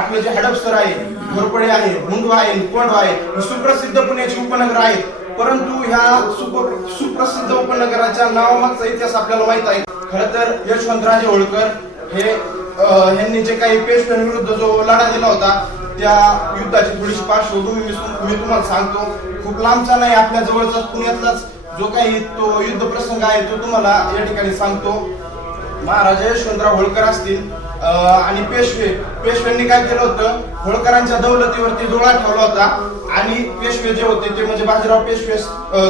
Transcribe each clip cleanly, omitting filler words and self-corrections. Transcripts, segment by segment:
आपलं जे हडपसर आहे, घोरपडे आहे, मुंडवा आहे, कोंडवा आहे, सुप्रसिद्ध पुण्याची उपनगर आहेत. परंतु ह्या सुप्रसिद्ध उपनगराच्या नावामागचा इतिहास आपल्याला माहित आहे. खरं तर यशवंतराजे होळकर हे यांनी जे काही पेशव्यांविरुद्ध जो लढा दिला होता त्या युद्धाची थोडीशी पार्श्वभूमी मी तुम्हाला सांगतो. खूप लांबचा नाही, आपल्या जवळचा पुण्यातलाच जो काही तो युद्ध प्रसंग आहे तो तुम्हाला या ठिकाणी सांगतो. महाराजा यशवंतराव होळकर असतील आणि पेशव्यांनी काय केलं होतं, होळकरांच्या दौलतीवरती डोळा ठेवला होता. आणि पेशवे जे होते ते म्हणजे बाजीराव पेशवे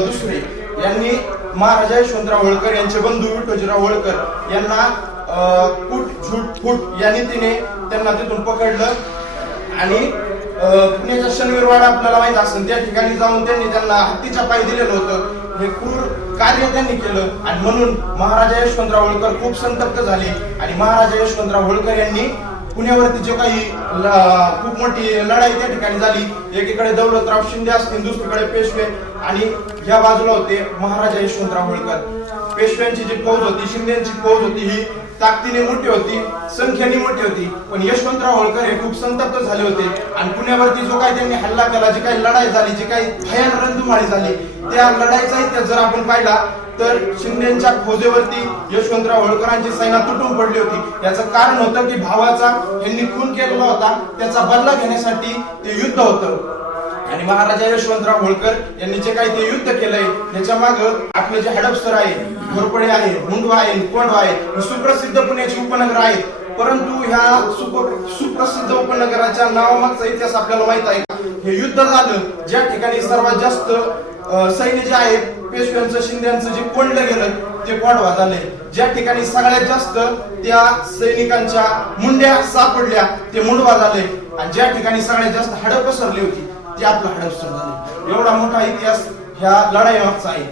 दुसरे यांनी महाराजा यशवंतराव होळकर यांचे बंधू विठोजीराव होळकर यांना कूट झूट फूट या नीतीने त्यांना तिथून पकडलं आणि पुण्याच्या शनिवारवाडा आपल्याला माहित असेल त्या ठिकाणी जाऊन त्यांना हत्तीच्या पायी दिलेलं होतं. हे क्रूर कार्य त्यांनी केलं आणि म्हणून महाराजा यशवंतराव होळकर खूप संतप्त झाले आणि महाराजा यशवंतराव होळकर यांनी पुण्यावरती जो काही खूप मोठी लढाई त्या ठिकाणी झाली. एकीकडे दौलतराव शिंदे असतील, दुसरीकडे पेशवे आणि या बाजूला होते महाराजा यशवंतराव होळकर. पेशव्यांची जी फौज होती, शिंदेची फौज होती, ही ताकदीने मोठी होती, संख्येने मोठी होती. पण यशवंतराव होळकर हे खूप संतप्त झाले होते आणि पुण्यावरती जो काही त्यांनी हल्ला केला, जी काही लढाई झाली, जी काही भयानक रणधुमाळी झाली, त्या लढाईचा इतिहास जर आपण पाहिला तर शिंदेच्या फौजेवरती यशवंतराव होळकरांची सेना तुटून पडली होती. याचं कारण होतं की भावाचा यांनी खून केलेला होता, त्याचा बदला घेण्यासाठी ते युद्ध होतं. आणि महाराजा यशवंतराव होळकर यांनी जे काही ते युद्ध केलंय त्याच्या माग आपलं जे हडपसर आहे, घोरपडे आहे, मुंडवा आहे, कोंडवा आहे, सुप्रसिद्ध पुण्याची उपनगर आहेत. परंतु ह्या सुप्रसिद्ध उपनगराच्या नावामागचा इतिहास आपल्याला माहित आहे. हे युद्ध झालं ज्या ठिकाणी सर्वात जास्त सैन्य जे आहे पेशव्यांचं शिंद्यांचं जे कोंडलं गेलं ते कोंडवा झाले. ज्या ठिकाणी सगळ्यात जास्त त्या सैनिकांच्या मुंड्या सापडल्या ते मुंडवा झाले आणि ज्या ठिकाणी सगळ्यात जास्त हडप पसरली होती ते आपलं हडपसर झाले. एवढा मोठा इतिहास ह्या लढाई मागचा आहे.